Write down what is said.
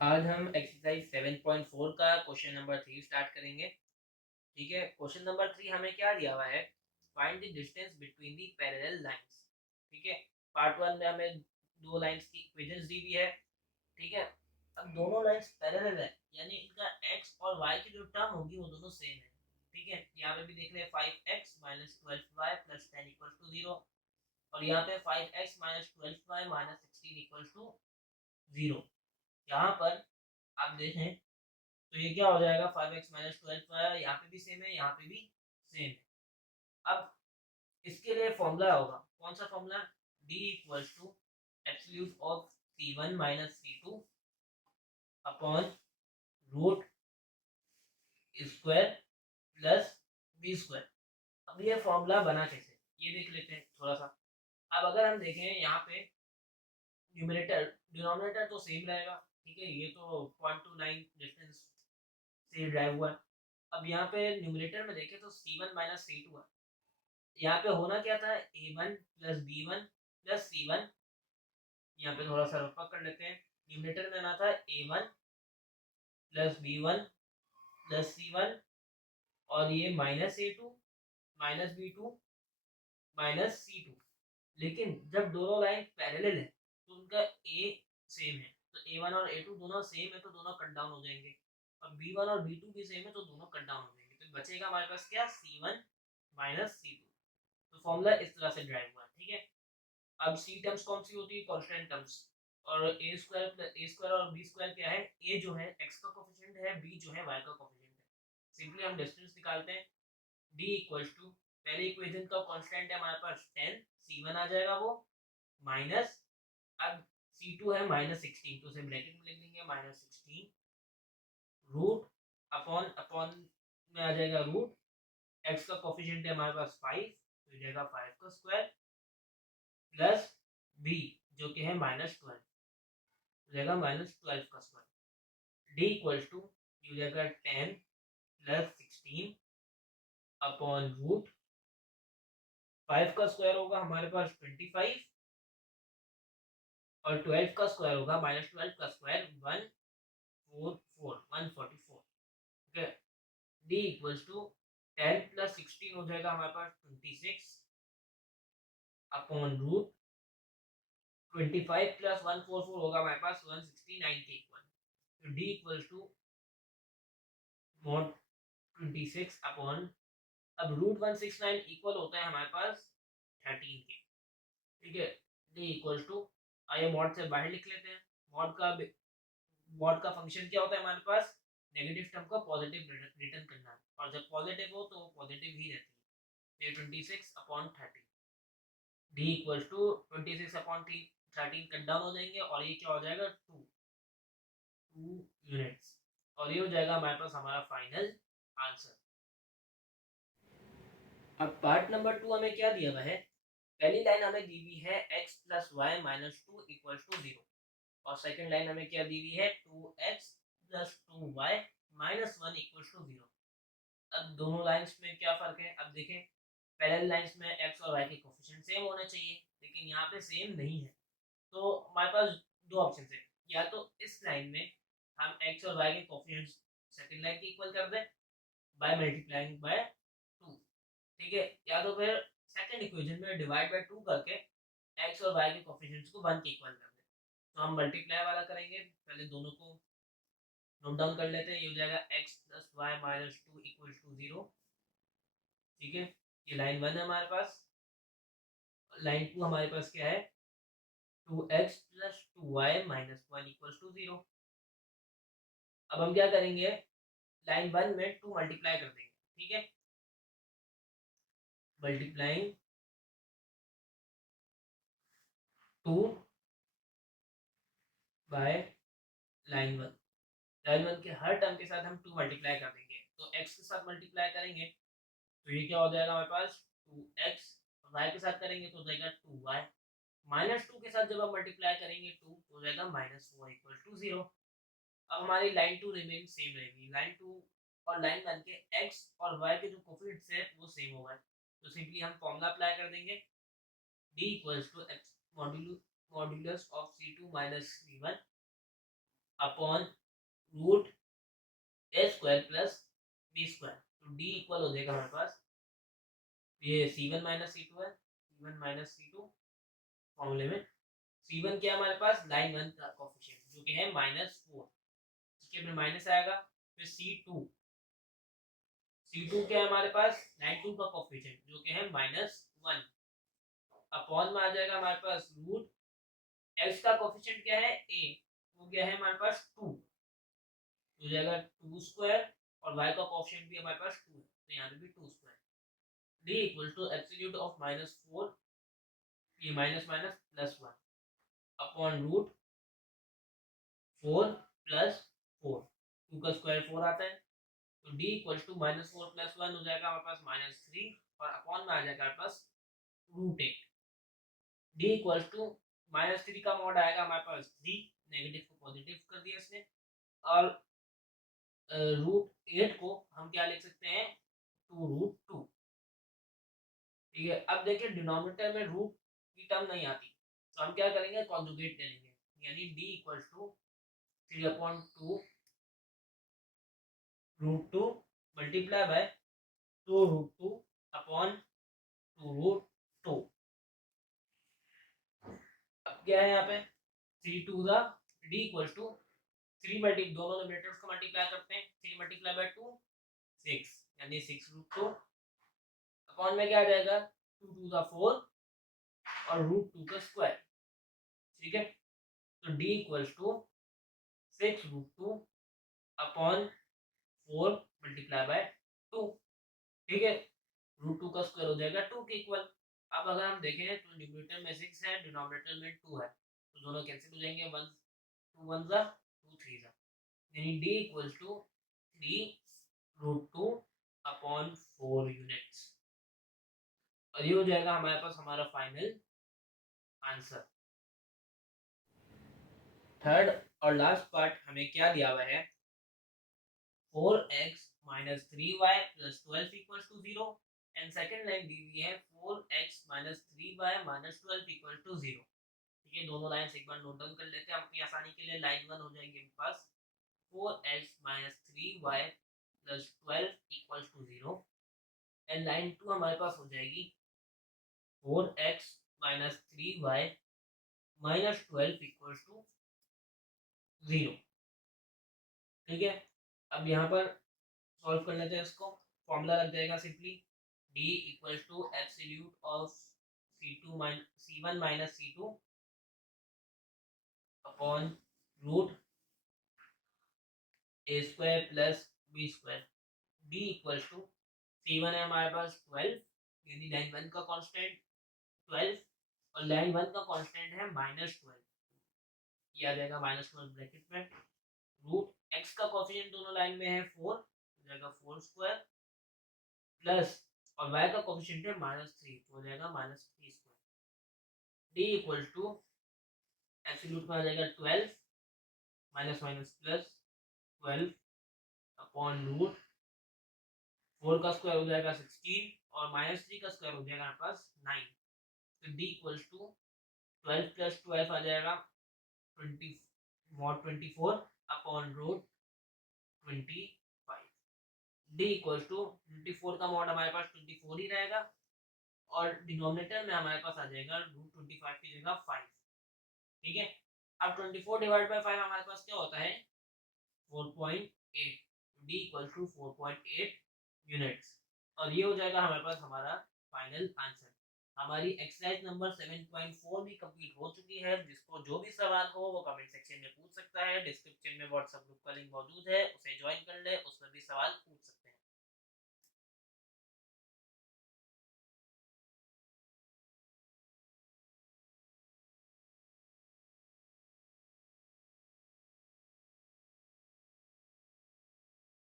आज हम एक्सरसाइज 7.4 का क्वेश्चन नंबर 3 स्टार्ट करेंगे। ठीक है, क्वेश्चन नंबर 3 हमें क्या दिया हुआ है? Find the distance between the parallel lines. ठीक है, पार्ट 1 में हमें दो लाइंस की इक्वेशंस दी हुई है। ठीक है, अब दोनों लाइंस पैरेलल है, यानी इनका x और y की जो टर्म होगी वो दोनों सेम है। ठीक है, यहाँ पे भी देख ले 5x 12y 10 = 0, और यहाँ पे 5x 12y 16 = 0। यहाँ पर आप देखें तो ये क्या हो जाएगा, 5x - 12 यहाँ पे भी सेम है, यहाँ पे भी सेम है। अब इसके लिए फॉर्मूला होगा, कौन सा formula? d equals to absolute of c1 - c2 upon root square plus B square. अब ये फॉर्मूला बना कैसे, ये देख लेते हैं थोड़ा सा। अब अगर हम देखें यहाँ पे न्यूमरेटर डिनोमिनेटर तो सेम रहेगा। ठीक है, ये तो 0.29 डिस्टेंस से ड्राइव हुआ है। अब यहाँ पे न्यूमरेटर में देखें तो c1 - c2 है। यहाँ पे होना क्या था, a1 + b1 + c1। यहाँ पे थोड़ा सा रफा कर लेते हैं। न्यूमरेटर में आना था a1 + b1 + c1, और ये -a2 -b2 -c2। लेकिन जब दोनों लाइन पैरेलल है तो उनका a सेम है, तो a1 और a2 दोनों सेम है तो दोनों कट डाउन हो जाएंगे, और b1 और b2 भी सेम है तो दोनों कट डाउन हो जाएंगे। तो बचेगा हमारे पास क्या, c1 - c2। तो फॉर्मूला इस तरह से ड्राइव हुआ है। ठीक है, अब सी टर्म्स कौन सी होती है, कांस्टेंट टर्म्स। और a² और b² क्या है, a जो है x का कोएफिशिएंट है, b जो है y का कोएफिशिएंट है। सिंपली हम डिस्टेंस निकालते हैं। d इक्वल्स टू, पहले इक्वेशन का कांस्टेंट है हमारे पास 10, c1 आ जाएगा वो माइनस, अब c2 है -16, तो उसे ब्रैकेट में लिख देंगे -16 रूट अपॉन अपॉन में आ जाएगा रूट, x का कोएफिशिएंट है हमारे पास 5, तो हो जाएगा 5 का स्क्वायर प्लस b जो कि है -12, हो जाएगा -12 का स्क्वायर। d इक्वल्स टू हो जाएगा 10 + 16 अपॉन रूट 5 का स्क्वायर होगा हमारे पास 25, और 12 का स्क्वायर होगा -12 का स्क्वायर 144। ठीक है, d इक्वल्स टू 10 + 16 हो जाएगा हमारे पास 26 अपॉन रूट 25 + 144 होगा हमारे पास 169 तो d equals to mod 26 upon, अब रूट 169 इक्वल होता है हमारे पास 13 के। ठीक है, d इक्वल्स टू, आइए मॉड से बाहर लिख लेते हैं। मॉड का फंक्शन क्या होता है हमारे पास, नेगेटिव टर्म को पॉजिटिव रिटर्न करना है, और जब पॉजिटिव हो तो पॉजिटिव ही रहती है। ये 26/13, d equals to 26/13 cut down हो जाएंगे, और ये क्या हो जाएगा 2 यूनिट्स, और ये हो जाएगा हमारे पास हमारा फाइनल आंसर। अब पार्ट नंबर 2 हमें क्या दिया हुआ है? पहली लाइन हमें दी हुई है x + y - 2 = 0, और सेकंड लाइन हमें क्या दी हुई है, 2x + 2y - 1 = 0। अब दोनों लाइंस में क्या फर्क है, अब देखें पैरेलल लाइंस में x और y के कोएफिशिएंट सेम होने चाहिए, लेकिन यहाँ पे सेम नहीं है। तो हमारे पास दो ऑप्शन है, या तो इस लाइन में हम x और y के कोएफिशिएंट्स सेकंड लाइन के इक्वल कर दें बाय मल्टीप्लाइंग बाय 2। ठीक है, या तो फिर सेकंड इक्वेशन में डिवाइड बाय 2 करके x और y के कोएफिशिएंट्स को 1 के इक्वल कर दें। तो हम मल्टीप्लाई वाला करेंगे, पहले दोनों को नोट डाउन कर लेते हैं। ये हो जाएगा x + y - 2 = 0। ठीक है, ये लाइन 1 है हमारे पास। लाइन 2 हमारे पास क्या है, 2x + 2y - 1 = 0। अब हम क्या करेंगे, लाइन 1 में 2 मल्टीप्लाई कर देंगे। ठीक है, मल्टीप्लाइंग 2 बाय लाइन 1। लाइन 1 के हर टर्म के साथ हम 2 मल्टीप्लाई कर देंगे, तो x के साथ मल्टीप्लाई करेंगे तो ये क्या हो जाएगा हमारे पास 2x, y के साथ करेंगे तो हो जाएगा 2y, -2 के साथ जब हम मल्टीप्लाई करेंगे 2 तो हो जाएगा -4 = 0। अब हमारी लाइन 2 रिमेन सेम रहेगी। लाइन 2 और लाइन 1 के x और y के जो कोएफिशिएंट्स है वो सेम होगा, तो सिंपली हम फॉर्मूला अप्लाई कर देंगे। d = x modulus of c2 - c1 upon root A square plus B square. तो डी इक्वल हो जाएगा हमारे पास ये C1 माइनस C2 है, C1 माइनस C2 फॉर्मूले में। C1 क्या है हमारे पास, लाइन 1 का कोएफिशिएंट जो कि है -4, इसके में माइनस आएगा। फिर C2 क्या है हमारे पास, लाइन 2 का कोएफिशिएंट जो कि है -1, अपॉन में आ जाएगा हमारे पास रूट x का कोएफिशिएंट क्या है a, वो क्या है हमारे पास 2, तो हो जाएगा 2 स्क्वायर, और y का कोएफिशिएंट भी हमारे पास 2 है, तो यहाँ पे भी 2 square. d equal to absolute of -4, ये minus minus plus 1 upon root 4 plus 4, 2 का स्क्वायर 4 आता है, तो d इक्वल टू -4 प्लस 1 हो जाएगा हमारे पास -3, और अपॉन में आ जाएगा हमारे पास रूट 8। d इक्वल टू -3 का मॉड आएगा हमारे पास 3, नेगेटिव को पॉजिटिव कर दिया इसने, और रूट 8 को हम क्या लिख सकते हैं, 2√2। ठीक है, अब देखिए डिनोमिनेटर में रूट की टर्म नहीं आती, तो हम क्या करेंगे, कॉन्जुगेट ले लेंगे, यानी d equal to 3/2 √2 multiply by 2√2 upon 2√2। अब क्या है यहाँ पे, 3 2 the d equal to 3 multi दोनों नोमिनेटर्स को मल्टीप्लाई करते हैं, 3 मल्टीप्लाई बाय 2 6, यानी 6√2 अपॉन में क्या आ जाएगा 2 2 द 4 और √2 का स्क्वायर। ठीक है, तो d equal to 6√2 upon 4 multiply by 2। ठीक है, √2 का स्क्वायर हो जाएगा 2 के इक्वल। अब अगर हम देखें तो न्यूमरेटर में 6 है, डिनोमिनेटर में 2 है, तो दोनों कैंसिल हो जाएंगे, 1 2 1 जा 2 3 जा, यानी d equal to 3√2 upon 4 units, और ये हो जाएगा हमारे पास हमारा फाइनल आंसर। थर्ड और लास्ट पार्ट हमें क्या दिया हुआ है, 4x minus 3y plus 12 equals to 0, and second line दी हुई है 4x minus 3y minus 12 equal to 0। ठीक है, दोनों लाइंस एक बार नोट डाउन कर लेते हैं अपनी आसानी के लिए। लाइन 1 हो जाएगी मेरे पास 4x minus 3y plus 12 equals to 0, and line 2 हमारे पास हो जाएगी 4x minus 3y minus 12 equals to 0। ठीक है, अब यहाँ पर सॉल्व कर लेते हैं इसको, फॉर्मूला लग जाएगा simply d equal to absolute of C1 minus C2 upon root a square plus b square. d equal to C1 है हमारे पास 12, यानी लाइन 1 का कांस्टेंट 12, और लाइन 1 का कांस्टेंट है -12, ये आ जाएगा -12 ब्रैकेट में। रूट x का कोएफिशिएंट दोनों लाइन में है 4, हो जाएगा 4 स्क्वायर प्लस, और y का कोएफिशिएंट है -3, तो हो जाएगा -3 square. d equal to absolute में आ जाएगा 12 minus minus plus 12 upon root 4 का स्क्वायर हो जाएगा 16, और -3 का स्क्वायर हो जाएगा हमारे पास 9, तो d इक्वल्स टू 12 प्लस 12 आ जाएगा 20 mod 24 upon root 25। d equals to 24 का मॉड हमारे पास 24 ही रहेगा, और डिनोमिनेटर में हमारे पास आ जाएगा रूट 25 की जगह 5। ठीक है, अब 24 डिवाइड बाय 5 हमारे पास क्या होता है 4.8, d इक्वल टू 4.8 यूनिट्स, और ये हो जाएगा हमारे पास हमारा फाइनल आंसर। हमारी एक्सरसाइज नंबर 7.4 भी कंप्लीट हो चुकी है। जिसको जो भी सवाल हो वो कमेंट सेक्शन में पूछ सकता है, डिस्क्रिप्शन में व्हाट्सएप ग्रुप का लिंक मौजूद है, उसे ज्वाइन कर ले, उसमें भी सवाल पूछ सकता है।